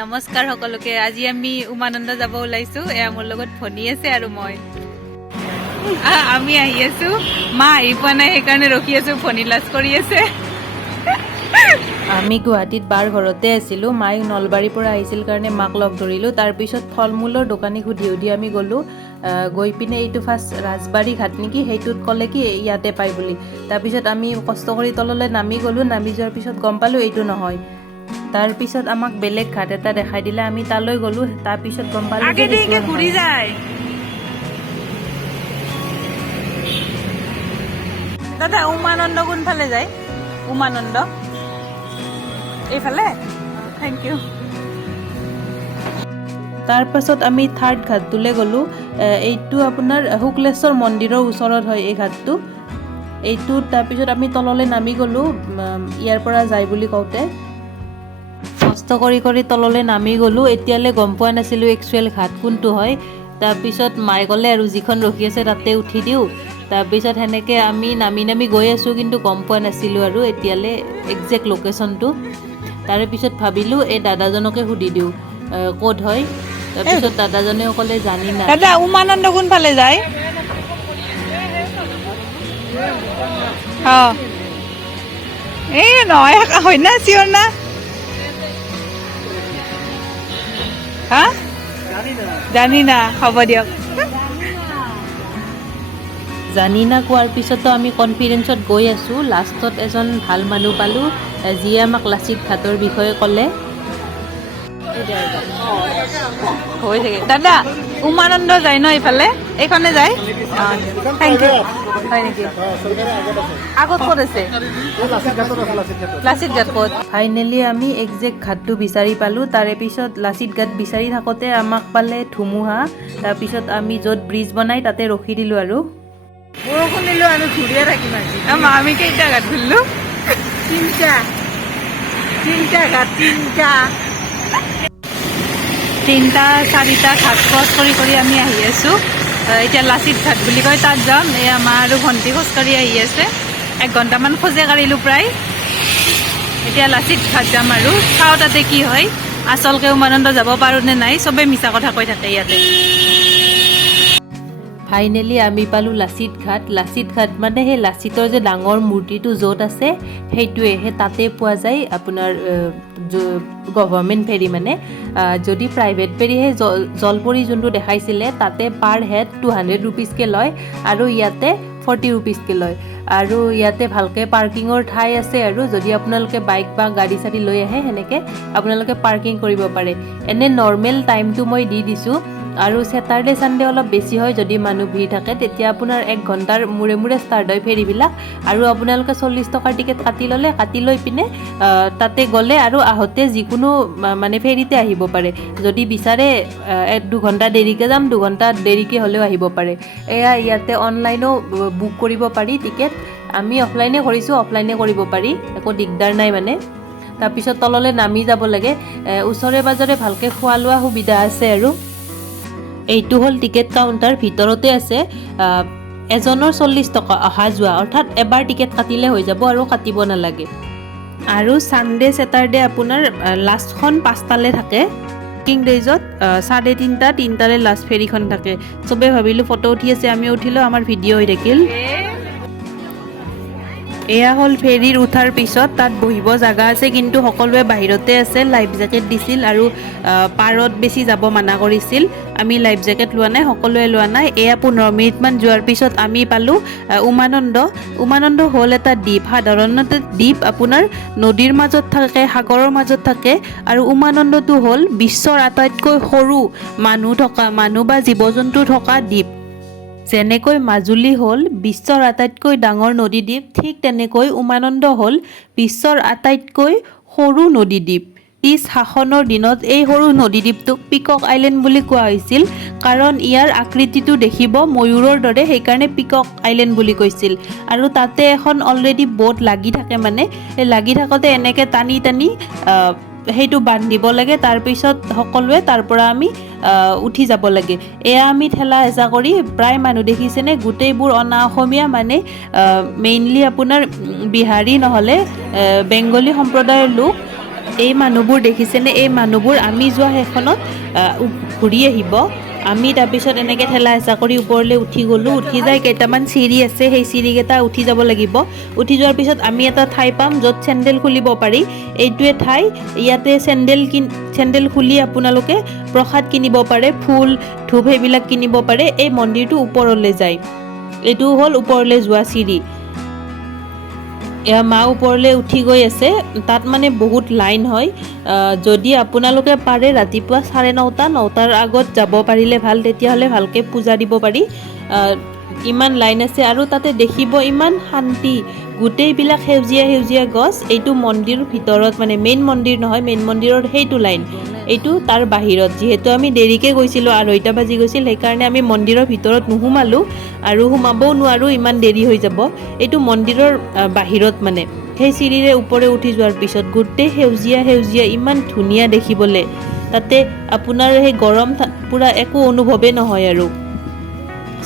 নমস্কাৰ সকলোকে। আজি আমি উমানন্দ যাব ওলাইছো। এয়া মোৰ লগত ভনী আছে আৰু মই। আমি আহি আছো, মা আহি পোৱা নাই, সেইকাৰণে ৰখি আছো। ভনী লাজ কৰি আছে। আমি গুৱাহাটীত বাৰ ঘৰতে আছিলোঁ। মায়ে নলবাৰীৰ পৰা আহিছিল কাৰণে মাক লগ ধৰিলোঁ। তাৰপিছত ফল মূলৰ দোকানীক সুধি সুধি আমি গ'লোঁ। গৈ পিনে এইটো ফাৰ্ষ্ট ৰাজবাৰী ঘাট নেকি, সেইটোত ক'লে কি ইয়াতে পায় বুলি। তাৰপিছত আমি কষ্ট কৰি তললৈ নামি গ'লোঁ। নামি যোৱাৰ পিছত গম পালোঁ এইটো নহয়। তাৰপিছত আমাক বেলেগ ঘাট এটা দেখাই দিলে, আমি তালৈ গ'লোঁ। তাৰপিছত গম পালোঁ যে সেইটো ঘূৰি যায়। দাদা উমানন্দ কোনফালে যায়? উমানন্দ এইফালে। Thank you. তাৰপাছত আমি থাৰ্ড ঘাটটোলৈ গ'লোঁ। এইটো আপোনাৰ শুক্লেশ্বৰ মন্দিৰৰ ওচৰত হয় এই ঘাটটো। এইটো তাৰপিছত আমি তললৈ নামি গ'লোঁ ইয়াৰ পৰা যায় বুলি কওঁতে। কষ্ট কৰি কৰি তললৈ নামি গ'লোঁ। এতিয়ালৈ গম পোৱা নাছিলোঁ একচুৱেল ঘাট কোনটো হয়। তাৰপিছত মায়ে ক'লে আৰু যিখন ৰখি আছে তাতে উঠি দিওঁ। তাৰপিছত সেনেকৈ আমি নামি নামি গৈ আছোঁ, কিন্তু গম পোৱা নাছিলোঁ আৰু এতিয়ালৈ একজেক্ট লোকেশ্যনটো। তাৰে পিছত ভাবিলোঁ এই দাদাজনকে সুধি দিওঁ ক'ত হয়। তাৰপিছত দাদাজনেও ক'লে জানি না। দাদা উমানন্দ কোনফালে যায়? এই নহয় হয় না, চিয়ৰ না? হা জানি না, হ'ব দিয়ক। জানি না কোৱাৰ পিছতো আমি কনফিডেঞ্চত গৈ আছোঁ। লাষ্টত এজন ভাল মানুহ পালোঁ, যিয়ে আমাক লাচিত ঘাটৰ বিষয়ে ক'লে। হৈ থাকে দাদা, উমানন্দ যায় ন এইফালে? এইখনে যায়? Thank you. হয় নেকি? আগত ক'ত আছে? লাচিত ঘাট ক'ত? ফাইনেলি আমি একজেক্ট ঘাটটো বিচাৰি পালোঁ। তাৰে পিছত লাচিত ঘাট বিচাৰি থাকোঁতে আমাক পালে ধুমুহা। তাৰপিছত আমি য'ত ব্ৰিজ বনাই তাতে ৰখি দিলোঁ আৰু বৰষুণ দিলোঁ আৰু ঘূৰিয়ে থাকিম আজি। আমি কেইটা ঘাট ঘূৰিলোঁ? তিনিটা ঘাট, তিনিটা চাৰিটা ঘাট ক্ৰছ কৰি কৰি আমি আহি আছোঁ। এতিয়া লাচিত ঘাট বুলি কয়, তাত যাম। এই আমাৰ আৰু ভণ্টি খোজকাঢ়ি আহি আছে। 1 ঘণ্টামান খোজে কাঢ়িলোঁ প্ৰায়। এতিয়া লাচিত ঘাট যাম আৰু চাওঁ তাতে কি হয়। আচলকৈ উমানন্দ যাব পাৰোঁ নে নাই, চবেই মিছা কথা কৈ থাকে ইয়াতে। ফাইনেলি আমি পালোঁ লাচিত ঘাট। লাচিত ঘাট মানে সেই লাচিতৰ যে ডাঙৰ মূৰ্তিটো য'ত আছে সেইটোৱে, সেই তাতে পোৱা যায় আপোনাৰ গভৰ্ণমেণ্ট ফেৰী মানে। যদি প্ৰাইভেট ফেৰী সেই জলপৰী যোনটো দেখাইছিলে তাতে পাৰ হেড 200 ৰুপিজকৈ লয় আৰু ইয়াতে 40 ৰুপিজকৈ লয়। আৰু ইয়াতে ভালকৈ পাৰ্কিঙৰ ঠাই আছে আৰু যদি আপোনালোকে বাইক বা গাড়ী চাড়ী লৈ আহে সেনেকৈ আপোনালোকে পাৰ্কিং কৰিব পাৰে। এনে নৰ্মেল টাইমটো মই দি দিছোঁ। আৰু ছেটাৰডে ছানডে অলপ বেছি হয়, যদি মানুহ ভিৰ থাকে তেতিয়া আপোনাৰ 1 ঘণ্টাৰ মূৰে মূৰে ষ্টাৰ্ট হয় ফেৰীবিলাক। আৰু আপোনালোকে 40 টকাৰ টিকেট কাটি ল'লে, কাটি লৈ পিনে তাতে গ'লে আৰু আহোঁতে যিকোনো মানে ফেৰীতে আহিব পাৰে। যদি বিচাৰে 1-2 ঘণ্টা দেৰিকৈ যাম, 2 ঘণ্টা দেৰিকৈ হ'লেও আহিব পাৰে। এয়া ইয়াতে অনলাইনো বুক কৰিব পাৰি টিকেট। আমি অফলাইনে কৰিছোঁ, অফলাইনে কৰিব পাৰি, একো দিগদাৰ নাই মানে। তাৰপিছত তললৈ নামি যাব লাগে। ওচৰে পাঁজৰে ভালকৈ খোৱা লোৱা সুবিধা আছে আৰু এইটো হ'ল টিকেট কাউণ্টাৰ, ভিতৰতে আছে। এজনৰ 40 টকা অহা যোৱা, অৰ্থাৎ এবাৰ টিকেট কাটিলে হৈ যাব আৰু কাটিব নালাগে। আৰু ছানডে ছেটাৰডে আপোনাৰ লাষ্টখন 5টালৈ থাকে। ৱৰ্কিং ডেইজত 3:30-3টালৈ লাষ্ট ফেৰীখন থাকে। চবেই ভাবিলোঁ ফটো উঠি আছে, আমি উঠিলোঁ, আমাৰ ভিডিঅ' হৈ থাকিল। এয়া হ'ল ফেৰীৰ উঠাৰ পিছত। তাত বহিব জাগা আছে, কিন্তু সকলোৱে বাহিৰতে আছে। লাইফ জেকেট দিছিল আৰু পাৰত বেছি যাব মানা কৰিছিল। আমি লাইফ জেকেট লোৱা নাই, সকলোৱে লোৱা নাই। এয়া 15 মিনিটমান যোৱাৰ পিছত আমি পালোঁ উমানন্দ। উমানন্দ হ'ল এটা দ্বীপ। সাধাৰণতে দ্বীপ আপোনাৰ নদীৰ মাজত থাকে, সাগৰৰ মাজত থাকে। আৰু উমানন্দটো হ'ল বিশ্বৰ আটাইতকৈ সৰু মানুহ বা জীৱ জন্তু থকা দ্বীপ। যেনেকৈ মাজুলী হ'ল বিশ্বৰ আটাইতকৈ ডাঙৰ নদীদ্বীপ, ঠিক তেনেকৈ উমানন্দ হ'ল বিশ্বৰ আটাইতকৈ সৰু নদীদ্বীপ। ব্ৰিটিছ শাসনৰ দিনত এই সৰু নদীদ্বীপটোক পিকক আইলেণ্ড বুলি কোৱা হৈছিল, কাৰণ ইয়াৰ আকৃতিটো দেখিব ময়ূৰৰ দৰে, সেইকাৰণে পিকক আইলেণ্ড বুলি কৈছিল। আৰু তাতে এখন অলৰেডি বোট লাগি থাকে, মানে লাগি থাকোঁতে এনেকৈ টানি টানি সেইটো বান্ধিব লাগে। তাৰপিছত সকলোৱে তাৰ পৰা আমি উঠি যাব লাগে। এয়া আমি ঠেলা হেঁচা কৰি, প্ৰায় মানুহ দেখিছেনে, গোটেইবোৰ অনা অসমীয়া, মানে মেইনলি আপোনাৰ বিহাৰী নহ'লে বেংগলী সম্প্ৰদায়ৰ লোক। এই মানুহবোৰ দেখিছেনে, এই মানুহবোৰ আমি যোৱা সেইখনত ঘূৰি আহিব। আমি তাৰপিছত এনেকৈ ঠেলা হেঁচা কৰি ওপৰলৈ উঠি গ'লোঁ। উঠি যাই কেইটামান চিৰি আছে, সেই চিৰিকেইটা উঠি যাব লাগিব। উঠি যোৱাৰ পিছত আমি এটা ঠাই পাম য'ত চেণ্ডেল খুলিব পাৰি। এইটোৱে ঠাই, ইয়াতে চেণ্ডেল খুলি আপোনালোকে প্ৰসাদ কিনিব পাৰে, ফুল ধূপ সেইবিলাক কিনিব পাৰে। এই মন্দিৰটো ওপৰলৈ যায়, এইটো হ'ল ওপৰলৈ যোৱা চিৰি। এয়া মা ওপৰলৈ উঠি গৈ আছে, তাত মানে বহুত লাইন হয়। যদি আপোনালোকে পাৰে ৰাতিপুৱা 9:30-9টাৰ আগত যাব পাৰিলে ভাল, তেতিয়াহ'লে ভালকৈ পূজা দিব পাৰি। ইমান লাইন আছে আৰু তাতে দেখিব ইমান শান্তি, গোটেইবিলাক সেউজীয়া সেউজীয়া গছ। এইটো মন্দিৰৰ ভিতৰত, মানে মেইন মন্দিৰ নহয়, মেইন মন্দিৰৰ সেইটো লাইন, এইটো তাৰ বাহিৰত। যিহেতু আমি দেৰিকৈ গৈছিলোঁ, 2:30 বাজি গৈছিল, সেইকাৰণে আমি মন্দিৰৰ ভিতৰত নোসোমালোঁ আৰু সোমাবও নোৱাৰোঁ, ইমান দেৰি হৈ যাব। এইটো মন্দিৰৰ বাহিৰত মানে, সেই চিৰিৰে ওপৰে উঠি যোৱাৰ পিছত গোটেই সেউজীয়া সেউজীয়া, ইমান ধুনীয়া দেখিবলৈ। তাতে আপোনাৰ সেই গৰম পূৰা একো অনুভৱেই নহয় আৰু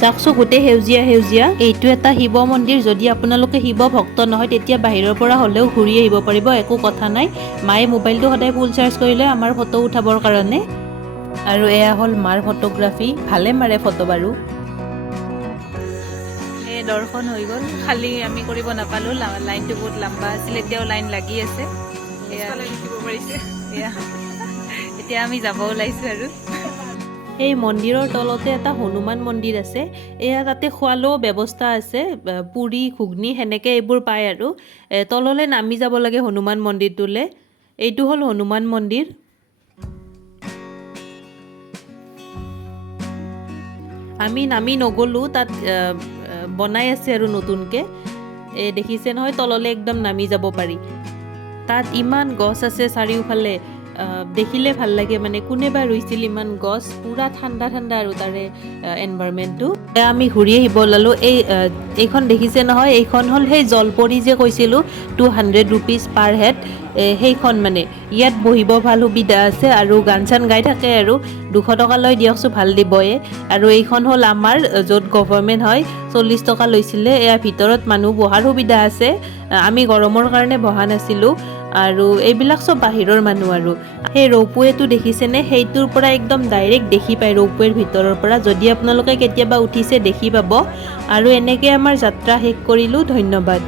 চাওকচোন, গোটেই সেউজীয়া সেউজীয়া। এইটো এটা শিৱ মন্দিৰ। যদি আপোনালোকে শিৱ ভক্ত নহয়, তেতিয়া বাহিৰৰ পৰা হ'লেও ঘূৰি আহিব পাৰিব, একো কথা নাই। মায়ে মোবাইলটো সদায় ফুল চাৰ্জ কৰি লয় আমাৰ ফটো উঠাবৰ কাৰণে। আৰু এয়া হ'ল মাৰ ফটোগ্ৰাফী, ভালে মাৰে ফটো বাৰু। এই দৰ্শন হৈ গ'ল, খালি আমি কৰিব নাপালোঁ, লাইনটো বহুত লম্বা আছিল। এতিয়াও লাইন লাগি আছে, এতিয়া আমি যাব ওলাইছোঁ আৰু। এই মন্দিৰৰ তলতে এটা হনুমান মন্দিৰ আছে। এয়া তাতে খোৱালেও ব্যৱস্থা আছে, পুৰি ঘুগনি সেনেকৈ এইবোৰ পায় আৰু। তললৈ নামি যাব লাগে হনুমান মন্দিৰটোলৈ। এইটো হ'ল হনুমান মন্দিৰ। আমি নামি নগ'লোঁ, তাত বনাই আছে আৰু নতুনকৈ। দেখিছে নহয়, তললৈ একদম নামি যাব পাৰি। তাত ইমান গছ আছে চাৰিওফালে, দেখিলে ভাল লাগে মানে। কোনেবা ৰুইছিল ইমান গছ, পূৰা ঠাণ্ডা ঠাণ্ডা আৰু তাৰে এনভাইৰমেণ্টটো। আমি ঘূৰি আহিব ওলালোঁ। এইখন দেখিছে নহয়, এইখন হ'ল সেই জলপৰি যে কৈছিলোঁ, 200 rupees পাৰ হেড। সেইখন মানে ইয়াত বহিব ভাল সুবিধা আছে আৰু গান চান গাই থাকে আৰু। 200 টকা লয় দিয়কচোন, ভাল দিবয়ে। আৰু এইখন হ'ল আমাৰ য'ত গভৰ্ণমেণ্ট হয়, 40 টকা লৈছিলে। এয়া ভিতৰত মানুহ বহাৰ সুবিধা আছে, আমি গৰমৰ কাৰণে বহা নাছিলোঁ। আৰু এইবিলাক চব বাহিৰৰ মানুহ আৰু। সেই ৰৌপৱেটো দেখিছেনে, সেইটোৰ পৰা একদম ডাইৰেক্ট দেখি পায় ৰৌপৱেৰ ভিতৰৰ পৰা। যদি আপোনালোকে কেতিয়াবা উঠিছে দেখি পাব। আৰু এনেকৈ আমাৰ যাত্ৰা শেষ কৰিলোঁ, ধন্যবাদ।